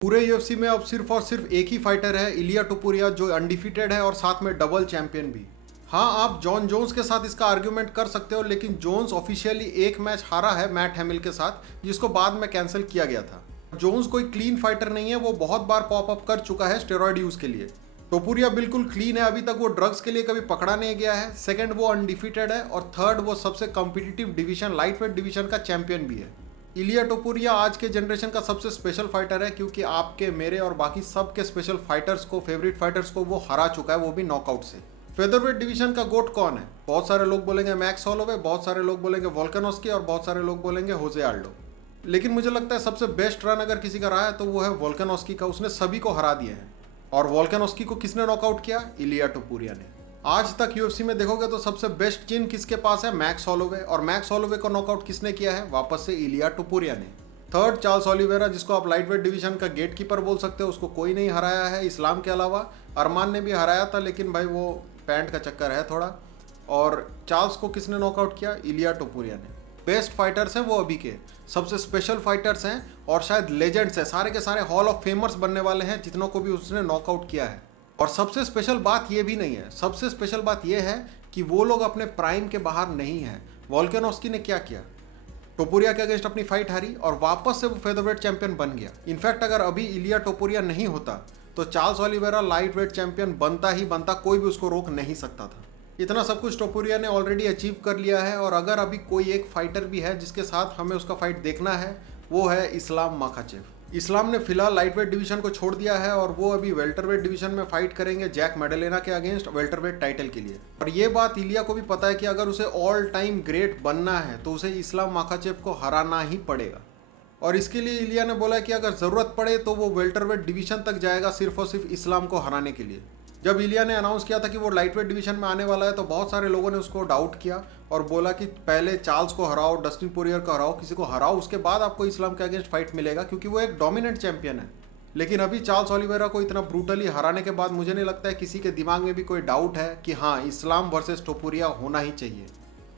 पूरे यूएफसी में अब सिर्फ और सिर्फ एक ही फाइटर है, इलिया टोपुरिया, जो अनडिफीटेड है और साथ में डबल चैंपियन भी। हाँ, आप जॉन जोन्स के साथ इसका आर्ग्यूमेंट कर सकते हो, लेकिन जोन्स ऑफिशियली एक मैच हारा है मैट हैमिल के साथ, जिसको बाद में कैंसिल किया गया था। जोन्स कोई क्लीन फाइटर नहीं है, वो बहुत बार पॉप अप कर चुका है स्टेरॉइड यूज के लिए। टोपुरिया बिल्कुल क्लीन है, अभी तक वो ड्रग्स के लिए कभी पकड़ा नहीं गया है। सेकंड, वो अनडिफीटेड है, और थर्ड, वो सबसे competitive division light weight division का चैंपियन भी है। इलिया टोपुरिया आज के जनरेशन का सबसे स्पेशल फाइटर है, क्योंकि आपके, मेरे और बाकी सब के स्पेशल फाइटर्स को, फेवरेट फाइटर्स को वो हरा चुका है, वो भी नॉकआउट से। फेदरवेट डिवीजन का गोट कौन है? बहुत सारे लोग बोलेंगे मैक्स होलोवे, बहुत सारे लोग बोलेंगे वोल्कानोस्की, और बहुत सारे लोग बोलेंगे होजे आल्डो। लेकिन मुझे लगता है सबसे बेस्ट रन अगर किसी का रहा है तो वो है वोल्कानोस्की का। उसने सभी को हरा दिया है। और वोल्कानोस्की को किसने नॉकआउट किया? इलिया टोपुरिया ने। आज तक यूएफसी में देखोगे तो सबसे बेस्ट चिन किसके पास है? Max Holloway. और मैक्स होलोवे को नॉकआउट किसने किया है? वापस से इलिया टोपुरिया ने। थर्ड, चार्ल्स ओलिवेरा, जिसको आप लाइटवेट डिवीजन का गेटकीपर बोल सकते हो, उसको कोई नहीं हराया है इस्लाम के अलावा। अरमान ने भी हराया था, लेकिन भाई वो पैंट का चक्कर है थोड़ा। और चार्ल्स को किसने नॉकआउट किया? इलिया टोपुरिया ने। बेस्ट फाइटर्स हैं वो अभी के, सबसे स्पेशल फाइटर्स हैं, और शायद लेजेंड्स हैं, सारे के सारे हॉल ऑफ फेमर्स बनने वाले हैं जितनों को भी उसने नॉकआउट किया है। और सबसे स्पेशल बात ये भी नहीं है, सबसे स्पेशल बात ये है कि वो लोग अपने प्राइम के बाहर नहीं हैं। वोल्कानोस्की ने क्या किया? टोपुरिया के अगेंस्ट अपनी फाइट हारी और वापस से वो फेदरवेट चैंपियन बन गया। इनफैक्ट अगर अभी इलिया टोपुरिया नहीं होता तो Charles Oliveira light weight champion बनता ही बनता, कोई भी उसको रोक नहीं सकता था। इतना सब कुछ टोपुरिया ने ऑलरेडी अचीव कर लिया है। और अगर अभी कोई एक फाइटर भी है जिसके साथ हमें उसका फाइट देखना है, वो है इस्लाम माखाचेव। इस्लाम ने फिलहाल लाइटवेट डिवीजन को छोड़ दिया है और वो अभी वेल्टरवेट डिवीजन में फाइट करेंगे जैक मेडेलेना के अगेंस्ट वेल्टरवेट टाइटल के लिए। और ये बात इलिया को भी पता है कि अगर उसे ऑल टाइम ग्रेट बनना है तो उसे इस्लाम माखाचेव को हराना ही पड़ेगा। और इसके लिए इलिया ने बोला कि अगर ज़रूरत पड़े तो वो वेल्टरवेट डिवीजन तक जाएगा, सिर्फ और सिर्फ इस्लाम को हराने के लिए। जब इलिया ने अनाउंस किया था कि वो लाइटवेट डिवीजन में आने वाला है तो बहुत सारे लोगों ने उसको डाउट किया और बोला कि पहले चार्ल्स को हराओ, डस्टिन पोरियर को हराओ, किसी को हराओ, उसके बाद आपको इस्लाम के अगेंस्ट फाइट मिलेगा, क्योंकि वो एक डोमिनेंट चैंपियन है। लेकिन अभी चार्ल्स ओलिवेरा को इतना ब्रूटली हराने के बाद मुझे नहीं लगता है किसी के दिमाग में भी कोई डाउट है कि हाँ, इस्लाम वर्सेस टोपुरिया होना ही चाहिए।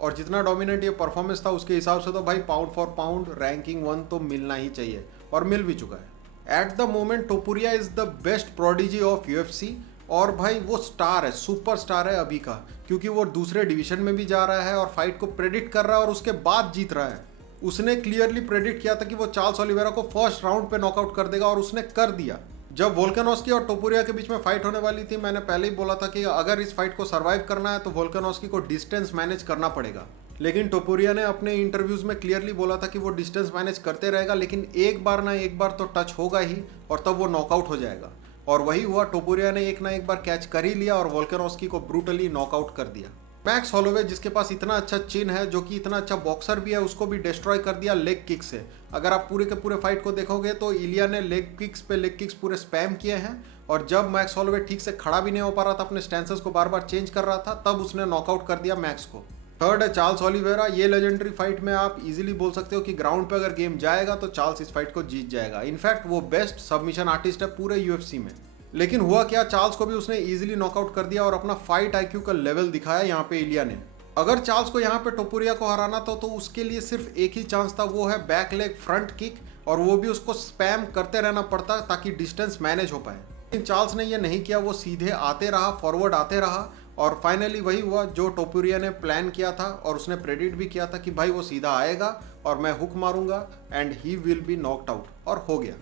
और जितना डोमिनेंट ये परफॉर्मेंस था उसके हिसाब से तो भाई पाउंड फॉर पाउंड रैंकिंग 1 तो मिलना ही चाहिए, और मिल भी चुका है। At the moment टोपुरिया is the best prodigy of UFC. और भाई वो स्टार है, सुपर स्टार है अभी का, क्योंकि वो दूसरे डिवीजन में भी जा रहा है और फाइट को प्रेडिक्ट कर रहा है और उसके बाद जीत रहा है। उसने क्लियरली प्रेडिक्ट किया था कि वो चार्ल्स ओलिवेरा को फर्स्ट राउंड पे नॉकआउट कर देगा, और उसने कर दिया। जब वोल्कानोस्की और टोपुरिया के बीच में फाइट होने वाली थी, मैंने पहले ही बोला था कि अगर इस फाइट को सर्वाइव करना है तो वोल्कानोस्की को डिस्टेंस मैनेज करना पड़ेगा। लेकिन टोपुरिया ने अपने इंटरव्यूज में क्लियरली बोला था कि वो डिस्टेंस मैनेज करते रहेगा, लेकिन एक बार ना एक बार तो टच होगा ही, और तब वो नॉकआउट हो जाएगा। और वही हुआ, टोपुरिया ने एक ना एक बार कैच कर ही लिया और वोल्कानोस्की को ब्रूटली नॉकआउट कर दिया। मैक्स होलोवे, जिसके पास इतना अच्छा चिन है, जो कि इतना अच्छा बॉक्सर भी है, उसको भी डिस्ट्रॉय कर दिया लेग किक से। अगर आप पूरे के पूरे फाइट को देखोगे तो इलिया ने लेग किक्स पे लेग किक्स पूरे स्पैम किए हैं, और जब मैक्स होलोवे ठीक से खड़ा भी नहीं हो पा रहा था, अपने स्टैंसेस को बार बार चेंज कर रहा था, तब उसने नॉकआउट कर दिया मैक्स को। थर्ड है चार्ल्स ओलिवेरा। ये लेजेंडरी फाइट में आप इजीली बोल सकते हो कि ग्राउंड पे अगर गेम जाएगा तो चार्ल्स इस फाइट को जीत जाएगा। इनफैक्ट वो बेस्ट सबमिशन आर्टिस्ट है पूरे यूएफसी में। लेकिन हुआ क्या, चार्ल्स को भी उसने इजीली नॉकआउट कर दिया और अपना फाइट आईक्यू का लेवल दिखाया यहाँ पे इलिया ने। अगर चार्ल्स को यहाँ पे टोपुरिया को हराना था तो उसके लिए सिर्फ एक ही चांस था, वो है बैक लेग फ्रंट किक, और वो भी उसको स्पैम करते रहना पड़ता ताकि डिस्टेंस मैनेज हो पाए। लेकिन चार्ल्स ने ये नहीं किया, वो सीधे आते रहा, फॉरवर्ड आते रहा, और फाइनली वही हुआ जो टोपुरिया ने प्लान किया था और उसने प्रेडिक्ट भी किया था कि भाई वो सीधा आएगा और मैं हुक मारूंगा and he will be knocked out, और हो गया।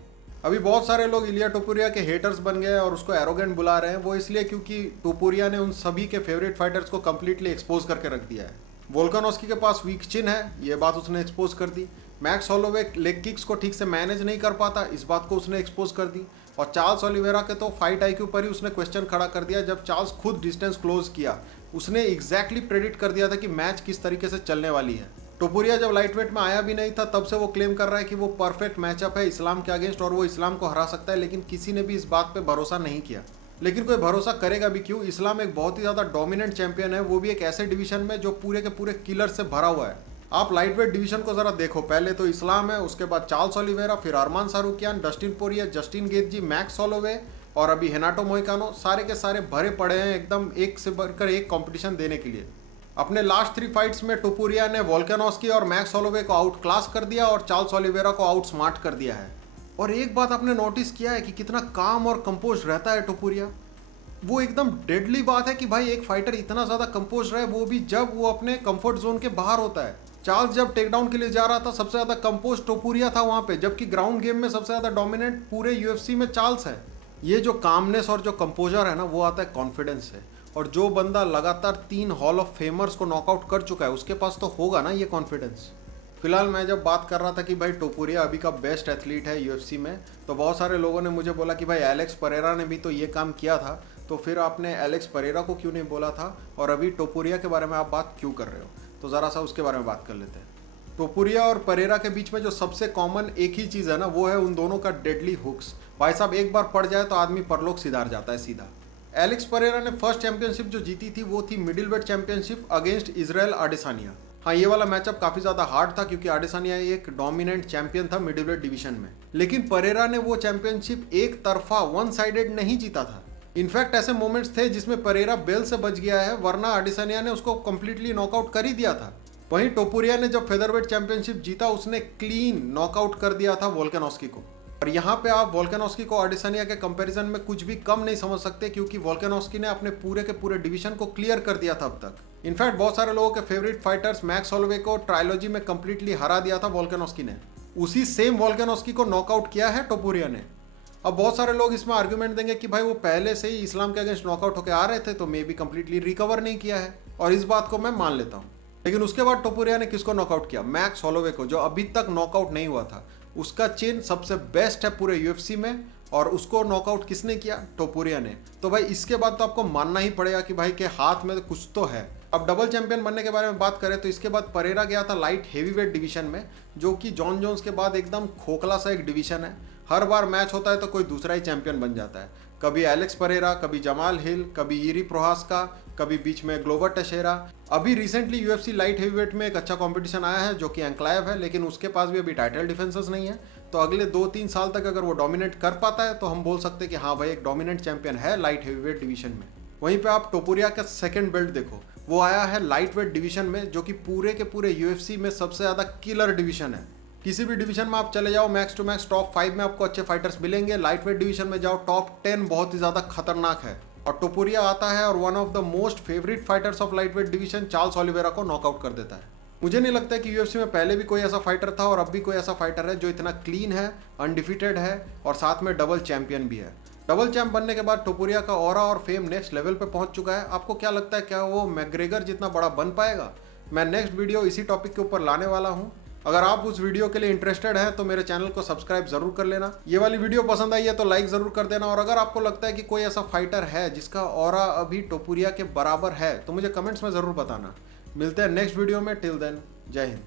अभी बहुत सारे लोग इलिया टोपुरिया के हेटर्स बन गए और उसको एरोगेंट बुला रहे हैं। वो इसलिए क्योंकि टोपुरिया ने उन सभी के फेवरेट फाइटर्स को कंप्लीटली एक्सपोज करके रख दिया है। वोल्कानोस्की के पास वीक चिन है, ये बात उसने एक्सपोज कर दी। मैक्स होलोवे लेग किक्स को ठीक से मैनेज नहीं कर पाता, इस बात को उसने एक्सपोज कर दी। और चार्ल्स ओलिवेरा के तो फाइट आईक्यू पर ही उसने क्वेश्चन खड़ा कर दिया। जब चार्ल्स खुद डिस्टेंस क्लोज किया, उसने एग्जैक्टली प्रेडिक्ट कर दिया था कि मैच किस तरीके से चलने वाली है। टोपुरिया जब लाइटवेट में आया भी नहीं था, तब से वो क्लेम कर रहा है कि वो परफेक्ट मैचअप है इस्लाम के अगेंस्ट और वो इस्लाम को हरा सकता है, लेकिन किसी ने भी इस बात पे भरोसा नहीं किया। लेकिन कोई भरोसा करेगा भी क्यों? इस्लाम एक बहुत ही ज़्यादा डोमिनेंट चैंपियन है, वो भी एक ऐसे डिवीजन में जो पूरे के पूरे किलर से भरा हुआ है। आप लाइटवेट डिवीजन को जरा देखो, पहले तो इस्लाम है, उसके बाद चार्ल्स ओलिवेरा, फिर Arman Tsarukyan, Dustin Poirier, Justin Gaethje, Max Holloway और अभी हेनाटो मोइकानो, सारे के सारे भरे पड़े हैं एकदम एक से बढ़कर एक कंपटीशन देने के लिए। अपने लास्ट 3 फाइट्स में टोपुरिया ने वोल्कानोस्की और मैक्स होलोवे को आउट क्लास कर दिया और चार्ल्स ओलिवेरा को आउट स्मार्ट कर दिया है। और एक बात आपने नोटिस किया है कि कितना काम और कंपोज रहता है टोपुरिया। वो एकदम डेडली बात है कि भाई एक फाइटर इतना ज़्यादा कंपोज रहे, वो भी जब वो अपने कंफर्ट जोन के बाहर होता है। चार्ल्स जब टेकडाउन के लिए जा रहा था, सबसे ज़्यादा कंपोज टोपुरिया था वहाँ पे, जबकि ग्राउंड गेम में सबसे ज़्यादा डोमिनेंट पूरे यूएफसी में चार्ल्स है। ये जो कामनेस और जो कंपोजर है ना, वो आता है कॉन्फिडेंस से। और जो बंदा लगातार 3 हॉल ऑफ फेमर्स को नॉकआउट कर चुका है, उसके पास तो होगा ना ये कॉन्फिडेंस। फिलहाल मैं जब बात कर रहा था कि भाई टोपुरिया अभी का बेस्ट एथलीट है यूएफसी में, तो बहुत सारे लोगों ने मुझे बोला कि भाई एलेक्स परेरा ने भी तो ये काम किया था, तो फिर आपने एलेक्स परेरा को क्यों नहीं बोला था, और अभी टोपुरिया के बारे में आप बात क्यों कर रहे हो। तो ज़रा सा उसके बारे में बात कर लेते हैं। टोपुरिया और परेरा के बीच में जो सबसे कॉमन एक ही चीज़ है ना, वो है उन दोनों का डेडली हुक्स। भाई साहब, एक बार पड़ जाए तो आदमी परलोक सिधार जाता है सीधा। एलेक्स परेरा ने फर्स्ट चैंपियनशिप जो जीती थी, वो थी middleweight championship against Israel Adesanya. हाँ, ये वाला मैचअप काफ़ी ज़्यादा हार्ड था क्योंकि आडेसानिया एक डोमिनेंट चैंपियन था मिडिल वेट डिवीजन में। लेकिन परेरा ने वो चैंपियनशिप एक तरफा वन साइडेड नहीं जीता था। इनफैक्ट ऐसे मोमेंट्स थे जिसमें परेरा बेल से बच गया है, वरना आडेसानिया ने उसको कंप्लीटली नॉकआउट कर ही दिया था। वहीं टोपुरिया ने जब फेदरवेट चैंपियनशिप जीता, उसने क्लीन नॉकआउट कर दिया था वोल्कानोस्की को। और यहाँ पे आप वोल्कानोस्की को आडेसानिया के कंपैरिजन में कुछ भी कम नहीं समझ सकते, क्योंकि वोल्कानोस्की ने अपने पूरे के पूरे डिवीजन को क्लियर कर दिया था अब तक। इनफैक्ट बहुत सारे लोगों के फेवरेट फाइटर्स मैक्स होलोवे को ट्रायलॉजी में कंप्लीटली हरा दिया था वोल्कानोस्की ने। उसी सेम वोल्कानोस्की को नॉकआउट किया है टोपुरिया ने। अब बहुत सारे लोग इसमें आर्ग्यूमेंट देंगे कि भाई वो पहले से ही इस्लाम के अगेंस्ट नॉकआउट होकर आ रहे थे, तो मे बी कंप्लीटली रिकवर नहीं किया है, और इस बात को मैं मान लेता हूँ। लेकिन उसके बाद टोपुरिया ने किसको नॉकआउट किया? मैक्स होलोवे को, जो अभी तक नॉकआउट नहीं हुआ था। उसका चेन सबसे बेस्ट है पूरे यूएफसी में, और उसको नॉकआउट किसने किया? टोपुरिया ने। तो भाई इसके बाद तो आपको मानना ही पड़ेगा कि भाई के हाथ में तो कुछ तो है। अब डबल चैंपियन बनने के बारे में बात करें तो इसके बाद परेरा गया था लाइट हेवीवेट डिवीजन में, जो कि जॉन जोन्स के बाद एकदम खोखला सा एक डिवीजन है। हर बार मैच होता है तो कोई दूसरा ही चैंपियन बन जाता है। कभी एलेक्स परेरा, कभी जमाल हिल, कभी ईरी प्रोहास्का, कभी बीच में ग्लोवर टेशेरा। अभी रिसेंटली यूएफसी लाइट हेवीवेट में एक अच्छा कंपटीशन आया है जो कि एंक्लाइव है, लेकिन उसके पास भी अभी टाइटल डिफेंसेस नहीं है। तो अगले 2-3 साल तक अगर वो डोमिनेट कर पाता है तो हम बोल सकते हैं कि हाँ भाई, एक डोमिनेंट चैंपियन है लाइट हेवीवेट डिवीजन में। वहीं पे आप टोपुरिया का सेकंड बेल्ट देखो, वो आया है लाइट वेट डिवीजन में, जो कि पूरे के पूरे यूएफसी में सबसे ज़्यादा किलर डिवीजन है। किसी भी डिवीजन में आप चले जाओ, मैक्स टू मैक्स टॉप 5 में आपको अच्छे फाइटर्स मिलेंगे। लाइट वेट डिवीजन में जाओ, टॉप 10 बहुत ही ज़्यादा खतरनाक है। और टोपुरिया आता है और one of the most favourite fighters of light weight division Charles Oliveira को नॉकआउट कर देता है। मुझे नहीं लगता है कि यूएफसी में पहले भी कोई ऐसा फाइटर था और अब भी कोई ऐसा फाइटर है जो इतना क्लीन है, अनडिफीटेड है और साथ में डबल चैंपियन भी है। डबल चैंप बनने के बाद टोपुरिया का ऑरा और फेम नेक्स्ट लेवल पे पहुंच चुका है। आपको क्या लगता है, क्या वो मैकग्रेगर जितना बड़ा बन पाएगा? मैं नेक्स्ट वीडियो इसी टॉपिक के ऊपर लाने वाला हूं। अगर आप उस वीडियो के लिए इंटरेस्टेड हैं तो मेरे चैनल को सब्सक्राइब जरूर कर लेना। ये वाली वीडियो पसंद आई है तो लाइक जरूर कर देना। और अगर आपको लगता है कि कोई ऐसा फाइटर है जिसका ऑरा अभी टोपुरिया के बराबर है, तो मुझे कमेंट्स में जरूर बताना। मिलते हैं नेक्स्ट वीडियो में। टिल देन, जय हिंद।